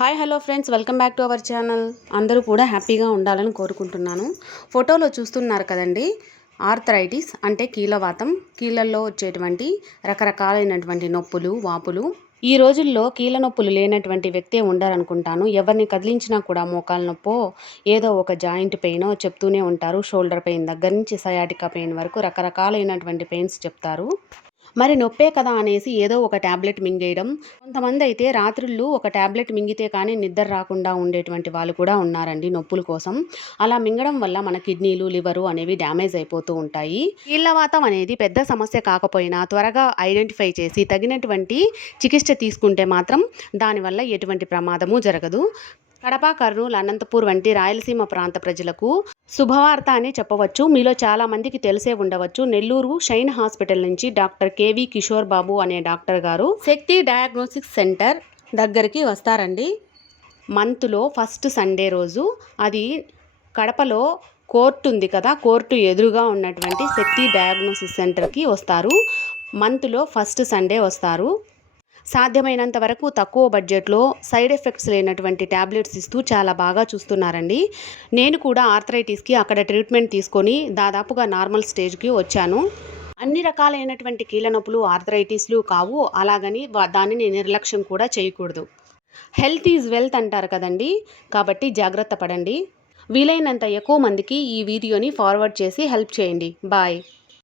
Hi hello friends. Welcome back to our channel. అందరూ కూడా హ్యాపీగా ఉండాలని కోరుకుంటున్నాను. ఫోటోలో చూస్తున్నారు కదండి. ఆర్థరైటిస్ అంటే కీలవాతం. కీళ్ళల్లో వచ్చేటువంటి రకరకాలైనటువంటి నొప్పులు వాపులు. ఈ రోజుల్లో కీళ్ళ నొప్పులు లేనటువంటి వ్యక్తే ఉండాలనుకుంటాను. ఎవరిని కదిలించినా కూడా మోకాల నొప్పో ఏదో ఒక జాయింట్ పెయినో చెప్తూనే ఉంటారు. షోల్డర్ పెయిన్ దగ్గర నుంచి సయాటికా పెయిన్ వరకు రకరకాలైనటువంటి పెయిన్స్ చెప్తారు. మరి నొప్పే కదా అనేసి ఏదో ఒక ట్యాబ్లెట్ మింగేయడం. కొంతమంది అయితే రాత్రుళ్ళు ఒక ట్యాబ్లెట్ మింగితే కానీ నిద్ర రాకుండా ఉండేటువంటి వాళ్ళు కూడా ఉన్నారండి నొప్పుల కోసం. అలా మింగడం వల్ల మన కిడ్నీలు లివరు అనేవి డ్యామేజ్ అయిపోతూ ఉంటాయి. కీళ్ళవాతం అనేది పెద్ద సమస్య కాకపోయినా త్వరగా ఐడెంటిఫై చేసి తగినటువంటి చికిత్స తీసుకుంటే మాత్రం దానివల్ల ఎటువంటి ప్రమాదము జరగదు. కడప కర్నూలు అనంతపూర్ వంటి రాయలసీమ ప్రాంత ప్రజలకు శుభవార్త అని చెప్పవచ్చు. మీలో చాలా మందికి తెలిసే ఉండవచ్చు. నెల్లూరు షైన్ హాస్పిటల్ నుంచి డాక్టర్ కేవి కిషోర్ బాబు అనే డాక్టర్ గారు శక్తి డయాగ్నోస్టిక్స్ సెంటర్ దగ్గరికి వస్తారండి. మంత్లో ఫస్ట్ సండే రోజు అది కడపలో కోర్టు ఉంది కదా కోర్టు ఎదురుగా ఉన్నటువంటి శక్తి డయాగ్నోసిస్ సెంటర్కి వస్తారు. మంత్లో ఫస్ట్ సండే వస్తారు. సాధ్యమైనంత వరకు తక్కువ బడ్జెట్లో సైడ్ ఎఫెక్ట్స్ లేనటువంటి ట్యాబ్లెట్స్ ఇస్తూ చాలా బాగా చూస్తున్నారండి. నేను కూడా ఆర్థరైటిస్కి అక్కడ ట్రీట్మెంట్ తీసుకొని దాదాపుగా నార్మల్ స్టేజ్కి వచ్చాను. అన్ని రకాలైనటువంటి కీళ్ళ నొప్పులు ఆర్థరైటిస్లు కావు. అలాగని వా- దానిని నిర్లక్ష్యం కూడా చేయకూడదు. హెల్త్ ఈజ్ వెల్త్ అంటారు కదండి. కాబట్టి జాగ్రత్త పడండి. వీలైనంత ఎక్కువ మందికి ఈ వీడియోని ఫార్వర్డ్ చేసి హెల్ప్ చేయండి. బాయ్.